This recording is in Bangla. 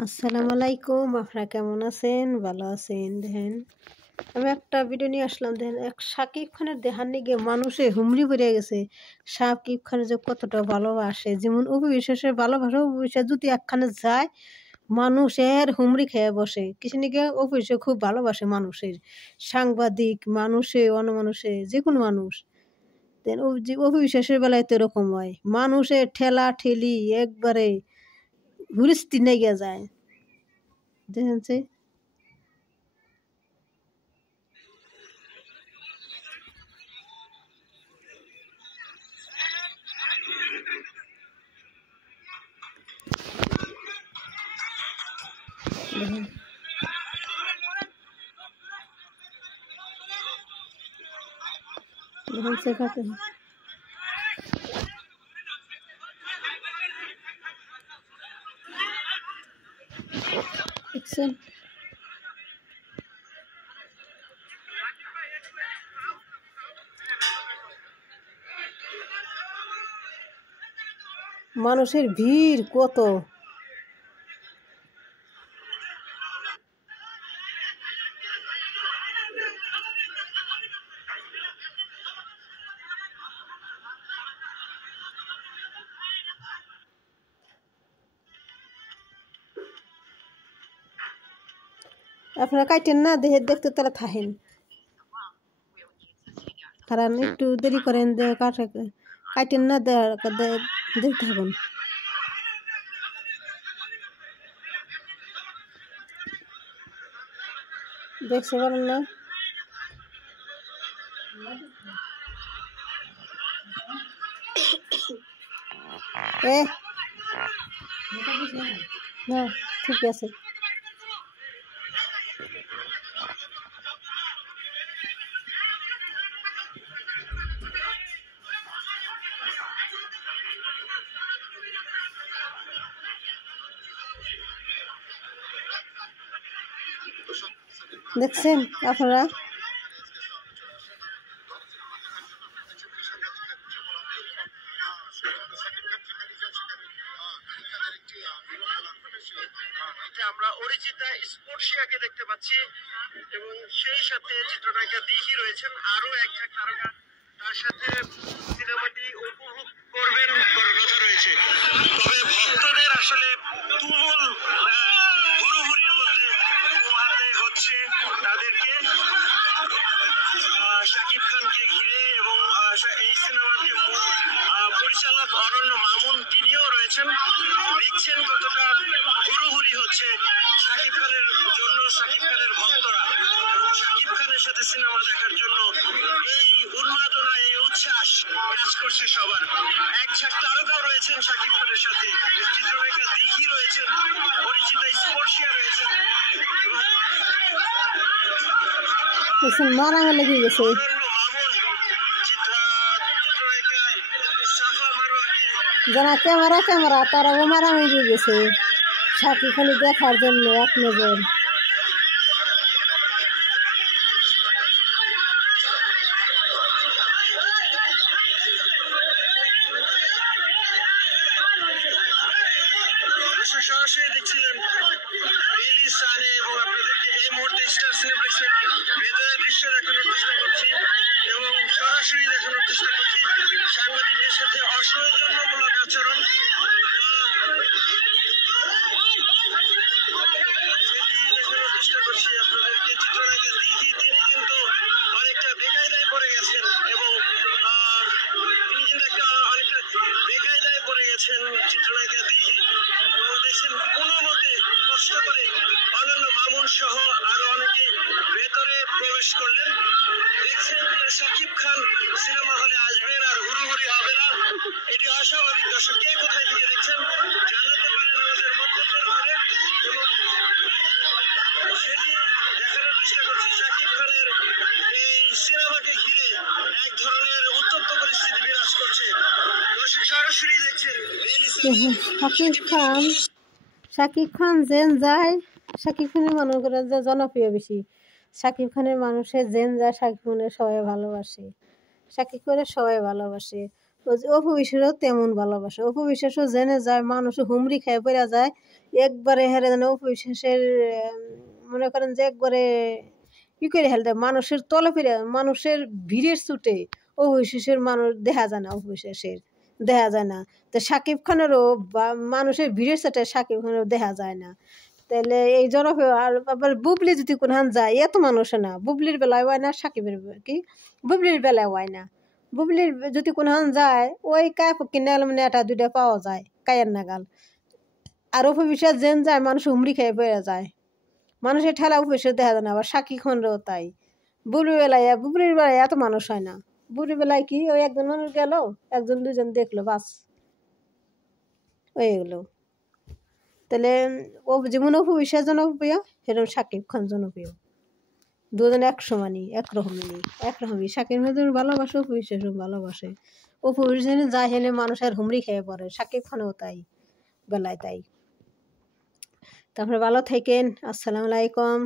আসসালামু আলাইকুম, আপনারা কেমন আছেন? ভালো আছেন? দেখেন আমি একটা ভিডিও নিয়ে আসলাম। দেখেন শাকিব খানের দেহার নিগে মানুষে হুমড়ি পড়ে গেছে। শাকিব খানের যে কতটা ভালোবাসে, যেমন অবিশ্বাসের ভালোবাসা, অবিশ্বাস যদি একখানে যায় মানুষের হুমড়ি খেয়ে বসে। কিছু নিগে অবিশ্বাস খুব ভালোবাসে মানুষের, সাংবাদিক মানুষে অনমানুষে যে কোনো মানুষ। দেন অবিশ্বাসের বেলায় তো এরকম হয়, মানুষের ঠেলা ঠেলি একবারে হুরিস্তি নেগে যায়। দেখেন সে দেখেন দেখেন শেখাতে দেখছেন। মানুষের ভিড় কত, আপনারা কাটেন না, দেখতে তারা থাকেন, কারণ একটু দেরি করেন কাটেন না, দেখতে থাকুন। দেখতে পারেন না? না, ঠিক আছে। দেখছেন আপনারা? আমরা অরিজিতা স্পর্শিয়াকে দেখতে পাচ্ছি এবং সেই সাথে চিত্রনায়িকা দিঘি রয়েছেন, আরো এক ঝাঁক তারকা তার সাথে সিনেমাটি উপভোগ করবেন করার কথা রয়েছে। তবে ভক্তদের আসলে তুমুল হুড়োহুড়ির মধ্যে পোহাতে হচ্ছে তাদেরকে শাকিব খানকে ঘিরে, এবং এই সিনেমাটির পরিচালক অরণ্য মামুন তিনিও রয়েছেন। দেখছেন কতটা হুড়োহুড়ি হচ্ছে শাকিব খানের জন্য, শাকিব খানের ভক্তরা শাকিব খানের সাথে সিনেমা দেখার জন্য এই উন্মাদনা, এই উচ্ছ্বাস কাজ করছে সবার। এক ঝাঁক তারকাও রয়েছেন শাকিব খানের সাথে, চিত্রনায়িকা দিঘি রয়েছেন, অরিজিতা স্পর্শিয়া রয়েছেন, মারামারি লেগে গেছে। যারা ক্যামেরা তারাও মারামারি লেগে গেছে শাকিব খানের দেখার জন্য এক নজর। সরাসরি দেখছিলেন ডেইলি সানে, এবং আপনাদেরকে এই মুহূর্তে স্টার সিনেপ্লেক্সের ভেতরের দৃশ্য দেখানোর চেষ্টা করছি এবং সরাসরি দেখানোর চেষ্টা করছি সাংবাদিকদের সাথে অসৌজন্যমূলক আচরণ দেখানোর চেষ্টা করছি আপনাদেরকে। চিত্রনায়িকা দিঘি তিনি কিন্তু অনেকটা বেকায়দায় পড়ে গেছেন, এবং তিনি কিন্তু অনেকটা বেকায়দায় পড়ে গেছেন চিত্রনায়িকা দিঘি, এবং দেখছেন কোনো মতে কষ্ট করে অনন্য মামুন সহ আরো অনেকে ভেতরে প্রবেশ করলেন। দেখছেন যে শাকিব খান সিনেমা হলে আসবেন আর হুড়োহুড়ি হবে না, এটি অস্বাভাবিক। দর্শক কে কোথায় থেকে দেখছেন জানাতে পারেন আমাদের মন্তব্যের ঘরে, এবং সেটি দেখানোর চেষ্টা করছি। শাকিব খানের এই সিনেমাকে ঘিরে এক ধরনের উত্তপ্ত পরিস্থিতি বিরাজ করছে। দর্শক সরাসরি দেখছেন শাকিব খান যেন যায়, শাকিব খানের মনে করে যে জনপ্রিয় বেশি। শাকিব খানের মানুষের যেন যায়, শাকিব খানের সবাই ভালোবাসে, শাকিব খানের সবাই ভালোবাসে। ওই যে অপু বিশ্বাসও তেমন ভালোবাসে। অপু বিশ্বাসও জেনে যায় মানুষ হুমড়ি খেয়ে পড়া যায়, একবারে হেরে যেন অপু বিশ্বাসের মনে করেন যে একবারে কি করে হেলতে মানুষের তলে ফিরে মানুষের ভিড়ের ছুটে অপু বিশ্বাসের মানুষ দেখা যায় না, অপু বিশ্বাসের দেখা যায় না। তো শাকিব খানেরও বা মানুষের ভিড়ের সাথে শাকিব খানেরও দেখা যায় না। তাহলে এই জনপ্রিয় আর আবার বুবলি যদি কোনখান যায় এত মানুষে না, বুবলির বেলায় হয় না, সাকিবের কি বুবলির বেলায় হয় না। বুবলির যদি কোনখান যায় ওই কায় কিনে গেলে মানে এটা দুইটা পাওয়া যায় কায়ের নাগাল। আর অপু বিশ্বাস যেন যায় মানুষ হুমড়ি খেয়ে পড়ে যায়, মানুষের ঠেলা অপু বিশ্বাস দেখা যায় না। আবার সাকিব খানেরও তাই। বুবলির বেলায় এত মানুষ হয় না। বুবলির বেলায় কি ওই একজন মানুষ গেল, একজন দুজন দেখলো বাস হয়ে গেলো। তাহলে ও যেমন অপু বিশ্বাস জনপ্রিয় সেরকম সাকিব খান জনপ্রিয়। দুজন এক সমানই, একরকমই। সাকিব খান ভালোবাসে, অপু বিশ্বাসও ভালোবাসে। অপু বিশ্বাস যায় হেনে মানুষের হুমড়ি খেয়ে পড়ে, সাকিব খানও তাই বেলায় তাই। তারপরে ভালো থাকেন। আসসালামু আলাইকুম।